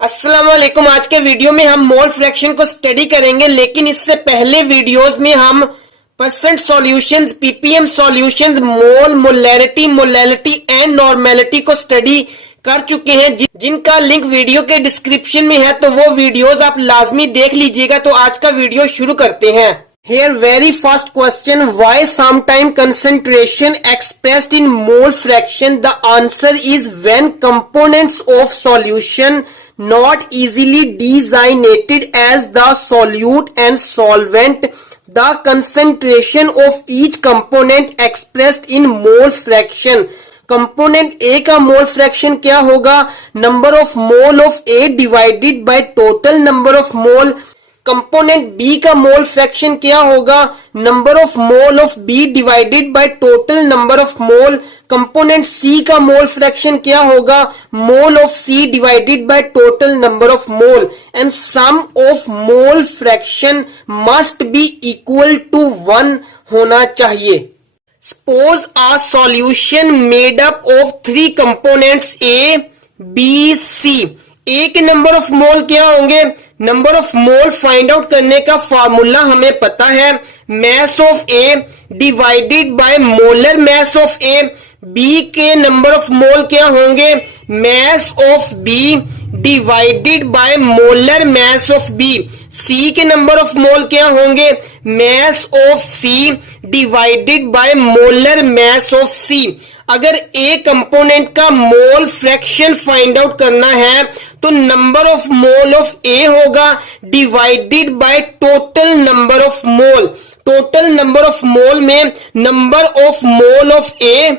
अस्सलाम वालेकुम। आज के वीडियो में हम मोल फ्रैक्शन को स्टडी करेंगे, लेकिन इससे पहले वीडियोस में हम percent solutions, ppm solutions, mole, molarity, molality and normality को स्टडी कर चुके हैं, जिनका लिंक वीडियो के डिस्क्रिप्शन में है, तो वो वीडियोस आप लाजमी देख लीजिएगा। तो आज का वीडियो शुरू करते हैं। Here very first question, why sometime concentration expressed in mole fraction? The answer is when components of solution not easily designated as the solute and solvent, the concentration of each component expressed in mole fraction. Component A का mole fraction क्या होगा? Number of mole of A divided by total number of mole. Component B का mole fraction क्या होगा? Number of mole of B divided by total number of mole. Component C का mole fraction क्या होगा? Mole of C divided by total number of mole. And sum of mole fraction must be equal to 1 होना चाहिए। Suppose a solution made up of 3 components A, B, C. A के number of mole क्या होंगे? Number of mole find out करने का formula हमें पता है, mass of A divided by molar mass of A. B के नंबर ऑफ मोल क्या होंगे? Mass of B divided by molar mass of B. C के नंबर ऑफ मोल क्या होंगे? Mass of C divided by molar mass of C. अगर A component का mole fraction find out करना है तो number of mole of A होगा divided by total number of mole. Total number of mole में number of mole of A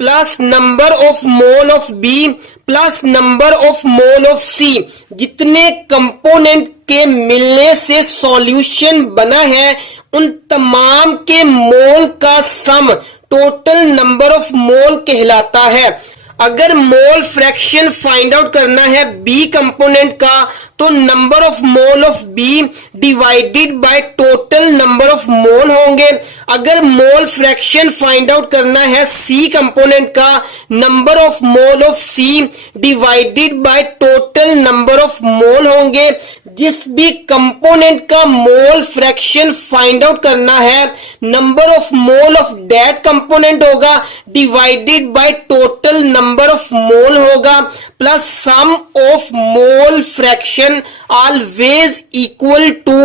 plus number of mole of B plus number of mole of C. जितने component के मिलने से solution बना है उन तमाम के मोल का sum total number of mole कहलाता है। अगर मोल फ्रैक्शन फाइंड आउट करना है बी कंपोनेंट का तो number of mole of B divided by total number of mole होंगे। अगर मोल फ्रैक्शन फाइंड आउट करना है सी कंपोनेंट का, number of mole of C divided by total number of mole होंगे। जिस भी कंपोनेंट का मोल फ्रैक्शन फाइंड आउट करना है number of mole of that component होगा divided by total number of mole होगा plus sum of mole fraction always equal to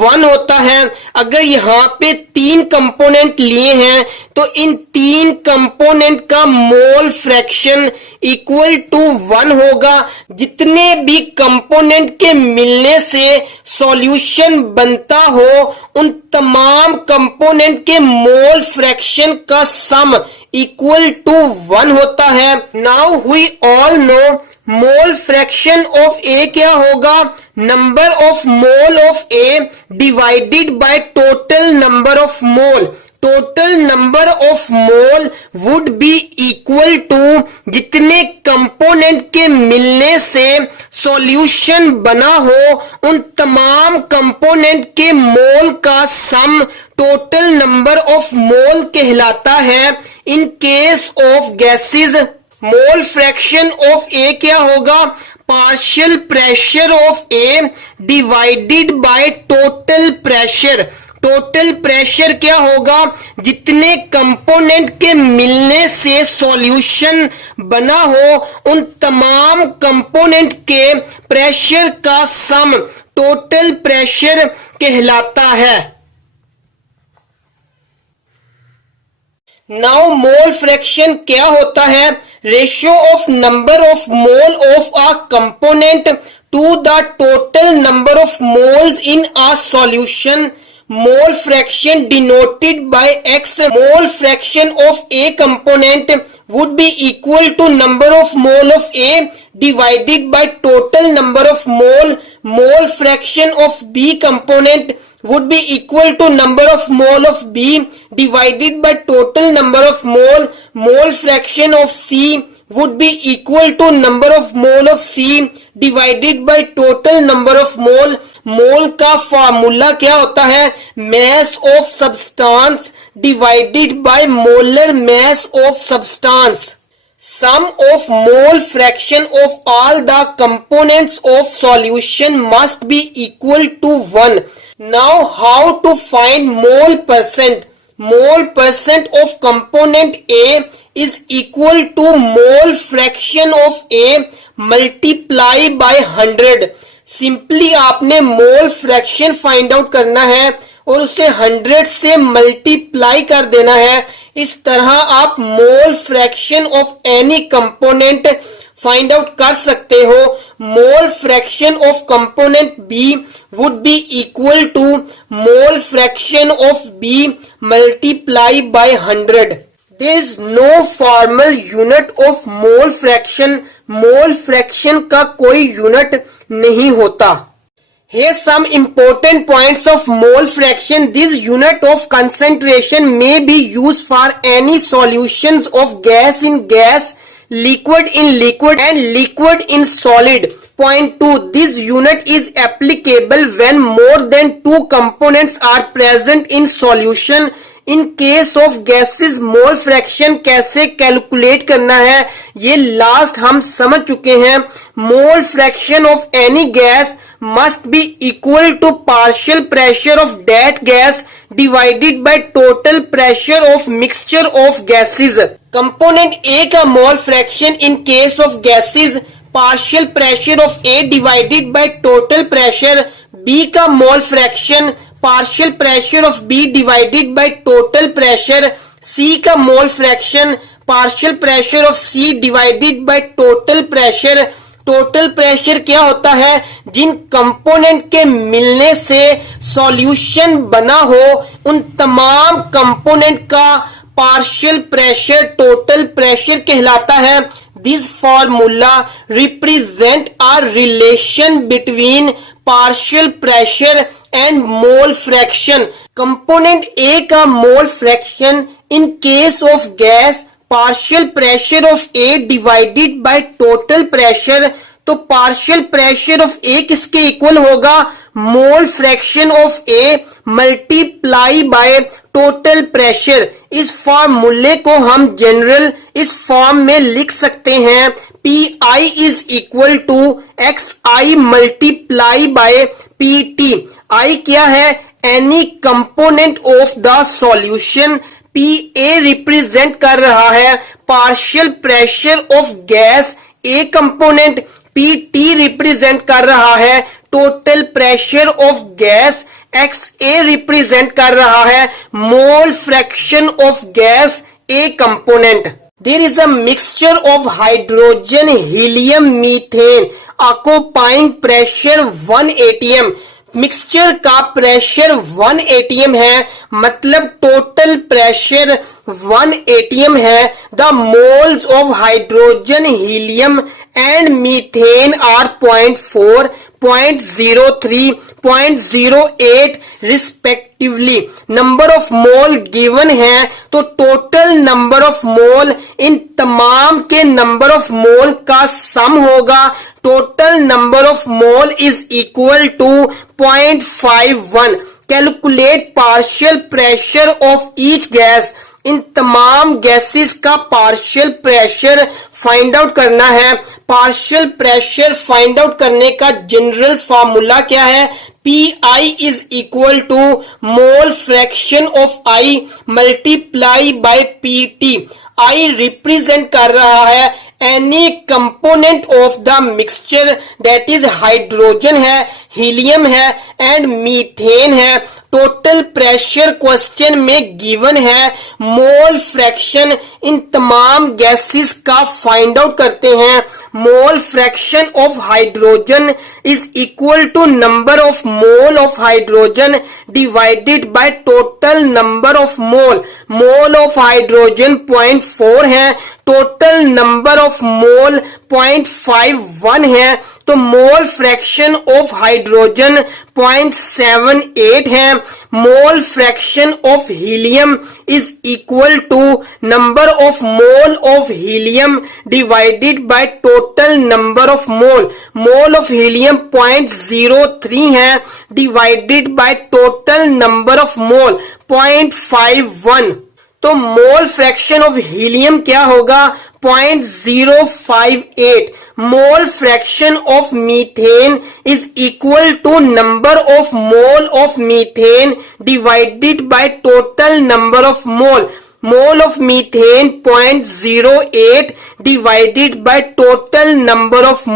1 होता है। अगर यहाँ पे 3 कंपोनेंट लिए हैं तो इन 3 कंपोनेंट का मोल फ्रैक्शन इक्वल टू 1 होगा। जितने भी कंपोनेंट के मिलने से सॉल्यूशन बनता हो उन तमाम कंपोनेंट के मोल फ्रैक्शन का सम इक्वल टू 1 होता है। Now we all know mole fraction of A क्या होगा? Number of mole of A divided by total number of mole. Total number of mole would be equal to जितने component के मिलने से solution बना हो उन तमाम कंपोनेंट के मोल का sum total number of mole कहलाता है। In case of gases mole fraction of A क्या होगा? Partial pressure of A divided by total pressure. Total pressure क्या होगा? जितने कंपोनेंट के मिलने से सॉल्यूशन बना हो उन तमाम कंपोनेंट के प्रेशर का सम टोटल प्रेशर कहलाता है। नाउ मोल फ्रैक्शन क्या होता है? Ratio of number of mole of a component to the total number of moles in a solution. Mole fraction denoted by X. Mole fraction of A component would be equal to number of mole of A divided by total number of mole. Mole fraction of B component would be equal to number of mole of B divided by total number of mole. Mole fraction of C would be equal to number of mole of C divided by total number of mole. मोल का formula क्या होता है? Mass of substance divided by molar mass of substance. Sum of mole fraction of all the components of solution must be equal to 1. Now how to find mole percent? Mole percent of component A is equal to mole fraction of A multiply by 100. Simply आपने mole fraction find out करना है और उसे 100 से multiply कर देना है। इस तरह आप mole fraction of any component find out कर सकते हो। Mole fraction of component B would be equal to mole fraction of B multiply by 100। There is no formal unit of mole fraction. Mole fraction का कोई unit नहीं होता। Here some important points of mole fraction. This unit of concentration may be used for any solutions of gas in gas, liquid in liquid and liquid in solid. Point 2. This unit is applicable when more than two components are present in solution. In case of gases, mole fraction कैसे calculate करना है ये last हम समझ चुके हैं। Mole fraction of any gas must be equal to partial pressure of that gas divided by total pressure of mixture of gases. Component A का mole fraction in case of gases partial pressure of A divided by total pressure, B का mole fraction partial pressure of B divided by total pressure, C का mole fraction partial pressure of C divided by total pressure. Total pressure क्या होता है? जिन component के मिलने से solution बना हो उन तमाम कंपोनेंट का पार्शियल प्रेशर टोटल प्रेशर कहलाता है। This formula represent a relation between partial pressure and mole fraction. Component A का mole fraction in case of gas partial pressure of A divided by total pressure. तो partial pressure of A किसके equal होगा? Mole fraction of A multiply by total pressure. इस फॉर्मूले को हम general इस form में लिख सकते हैं P I is equal to X I multiply by P T. I क्या है? Any component of the solution. P A represent कर रहा है partial pressure of gas A component. P T represent कर रहा है total pressure of gas. X A represent कर रहा है mole fraction of gas A component. There is a mixture of hydrogen helium methane occupying pressure 1 atm। Mixture का pressure 1 atm है, मतलब total pressure 1 atm है। The moles of hydrogen helium and methane are 0.4, 0.03, 0.08 respectively. Number of mole given है तो total number of mole इन तमाम के number of mole का सम होगा। Total number of mole is equal to 0.51। Calculate partial pressure of each gas. इन तमाम gases का पार्शियल प्रेशर फाइंड आउट करना है। पार्शियल प्रेशर फाइंड आउट करने का जनरल फॉर्मूला क्या है? P I is equal to mole fraction of I multiply by P T. I represent कर रहा है any component of the mixture that is hydrogen है, हीलियम है एंड मीथेन है। टोटल प्रेशर क्वेश्चन में given है। मोल फ्रैक्शन इन तमाम gases का फाइंड आउट करते हैं। Mole fraction of hydrogen is equal to number of mole of hydrogen divided by total number of mole. Mole of hydrogen 0.4 है, total number of mole 0.51 है, तो mole fraction of hydrogen 0.78 है। Mole fraction of helium is equal to number of mole of helium divided by total number of mole. Mole of helium 0.03 है divided by total number of mole 0.51। तो mole fraction of helium क्या होगा? 0.058 mole fraction of methane is equal to number of mole of methane divided by total number of mole of methane 0.08 divided by total number of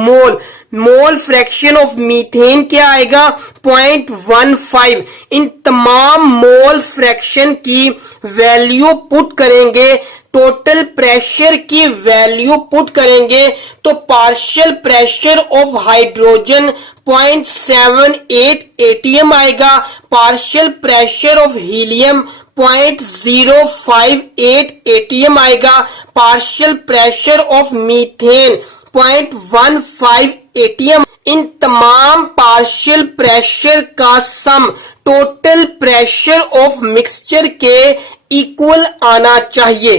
mole fraction of methane क्या आएगा 0.15। इन तमाम mole fraction की value put करेंगे, total pressure की value put करेंगे तो partial pressure of hydrogen 0.78 atm आएगा, partial pressure of helium 0.058 atm आएगा, partial pressure of methane 0.15 atm। इन तमाम पार्शियल प्रेशर का sum total pressure of mixture के इक्वल आना चाहिए।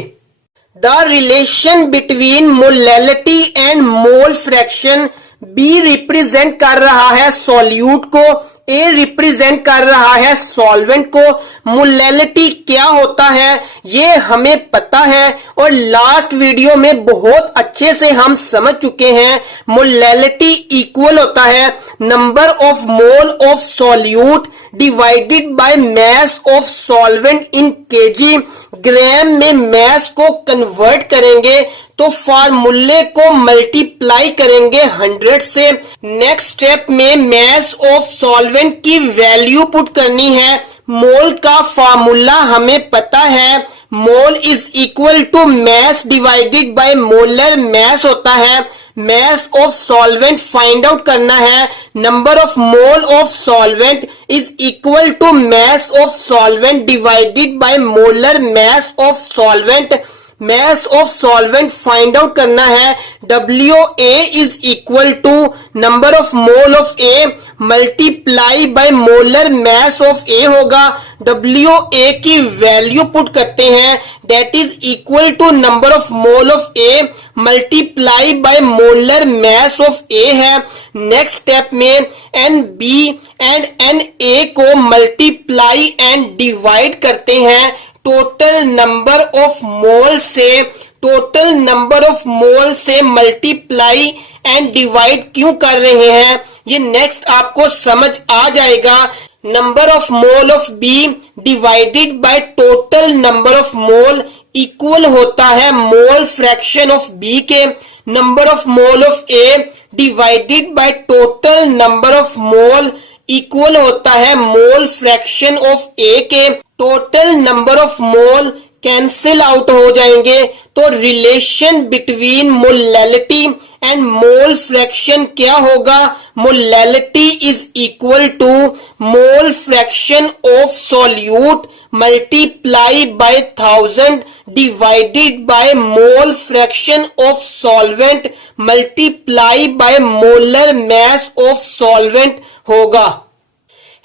The relation between molality and mole fraction, B represent कर रहा है सॉल्यूट को, ए रिप्रेजेंट कर रहा है सॉल्वेंट को। मोलैलिटी क्या होता है ये हमें पता है और लास्ट वीडियो में बहुत अच्छे से हम समझ चुके हैं। मोलैलिटी इक्वल होता है number of mole of solute divided by mass of solvent in KG. Gram में मास को कन्वर्ट करेंगे तो फार्मूले को मल्टीप्लाई करेंगे 100 से। नेक्स्ट स्टेप में मास ऑफ सॉल्वेंट की वैल्यू पुट करनी है। मोल का फार्मूला हमें पता है, mole is equal to mass divided by molar mass होता है। Mass of solvent find out करना है, number of mole of solvent is equal to mass of solvent divided by molar mass of solvent. Mass of solvent find out करना है, WA is equal to number of mole of A multiply by molar mass of A होगा। WA की value put करते हैं, that is equal to number of mole of A multiply by molar mass of A है। Next step में NB and NA को multiply and divide करते हैं total number of मोल से। टोटल नंबर ऑफ मोल से multiply and divide क्यों कर रहे हैं ये नेक्स्ट आपको समझ आ जाएगा। Number of mole of B divided by total number of mole equal होता है मोल फ्रैक्शन ऑफ B के। Number of mole of A divided by total number of mole equal होता है मोल फ्रैक्शन ऑफ A के। Total number of mole cancel out हो जाएंगे तो relation between molality and mole fraction क्या होगा, molality is equal to mole fraction of solute multiply by 1000 divided by mole fraction of solvent multiply by molar mass of solvent होगा।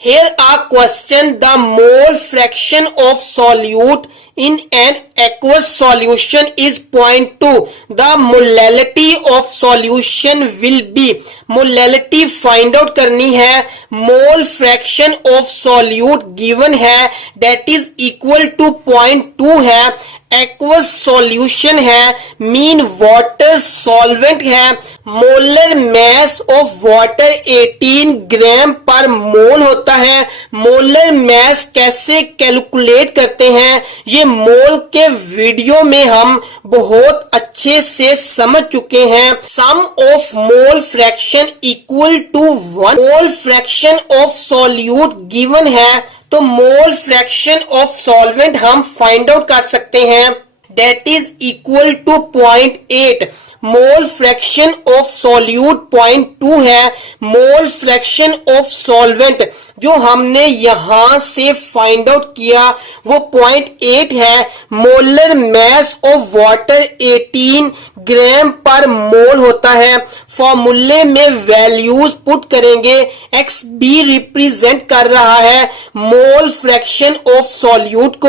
Here a question, the mole fraction of solute in an aqueous solution is 0.2. The molality of solution will be, molality find out करनी है, mole fraction of solute given है that is equal to 0.2 है। Aqueous solution है, mean water solvent है। Molar mass of water 18 ग्राम पर मोल होता है। Molar mass कैसे कैलकुलेट करते हैं ये मोल के वीडियो में हम बहुत अच्छे से समझ चुके हैं। Sum of mole fraction equal to 1। Mole fraction of solute given है तो मोल फ्रैक्शन ऑफ सॉल्वेंट हम फाइंड आउट कर सकते हैं, that is equal to 0.8। Mole fraction of solute 0.2 है। मोल फ्रैक्शन ऑफ सॉल्वेंट जो हमने यहां से फाइंड आउट किया वो 0.8 है। मोलर मास ऑफ वाटर 18 ग्राम पर मोल होता है। फॉर्मूले में वैल्यूज पुट करेंगे, XB रिप्रेजेंट कर रहा है मोल फ्रैक्शन ऑफ सॉल्यूट को,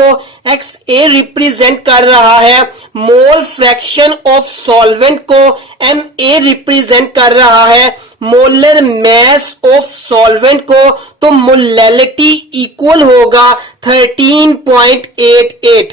XA रिप्रेजेंट कर रहा है मोल फ्रैक्शन ऑफ सॉल्वेंट को, MA रिप्रेजेंट कर रहा है मोलर मास ऑफ सॉल्वेंट को। तो मोलैलिटी इक्वल होगा 13.88।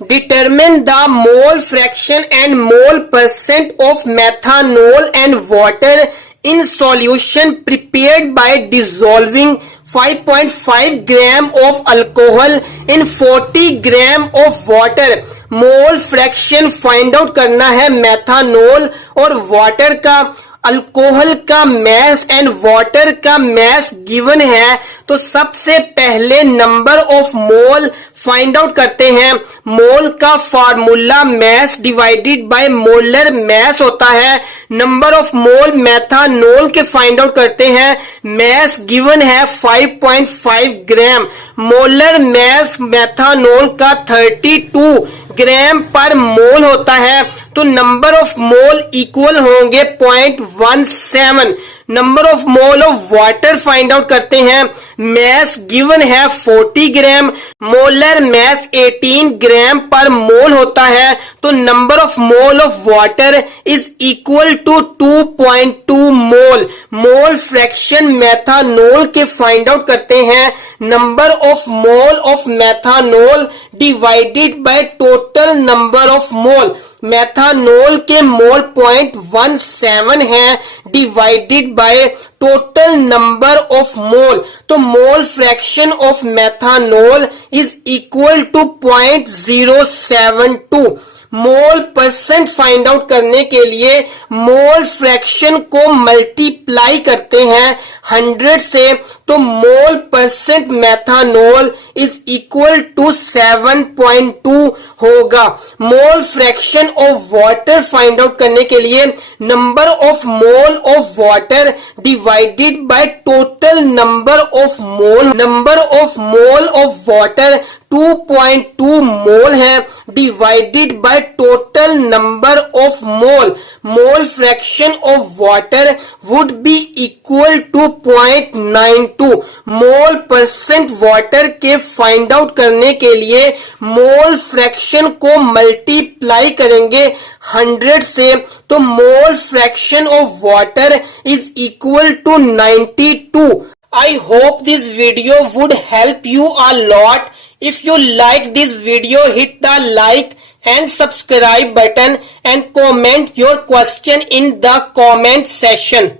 Determine the mole fraction and mole percent of methanol and water in solution prepared by dissolving 5.5 gram of alcohol in 40 gram of water. Mole fraction find out करना है मेथानोल और water का, alcohol का mess and water का mess given है। तो सबसे पहले number of mole find out करते हैं। मोल का formula mess divided by molar mess होता है। नंबर ऑफ मोल मेथानोल के फाइंड आउट करते हैं। मैस गिवन है 5.5 ग्राम। मोलर मैस मेथानोल का 32 ग्राम पर मोल होता है। तो नंबर ऑफ मोल इक्वल होंगे 0.17। Number of mole of water find out करते हैं। मैस गिवन है 40 ग्राम, मोलर मैस 18 ग्राम पर मोल होता है। तो number of mole of water is equal to 2.2 mole. Mole fraction methanol के फाइंड आउट करते हैं। Number of mole of methanol divided by total number of mole. Methanol के मोल 0.17 है divided by total number of mole. तो mole fraction of methanol is equal to 0.072। Mole percent find out करने के लिए mole fraction को multiply करते हैं 100 से। तो mole percent methanol is equal to 7.2 होगा। Mole fraction of water find out करने के लिए number of mole of water divided by total number of mole. Number of mole of water 2.2 mole है divided by total number of mole. Mole fraction of water would be equal to 0.92। Mole percent water के find out करने के लिए mole fraction को multiply करेंगे 100 से। तो mole fraction of water is equal to 92। I hope this video would help you a lot. If you like this video, hit the like and subscribe button and comment your question in the comment section.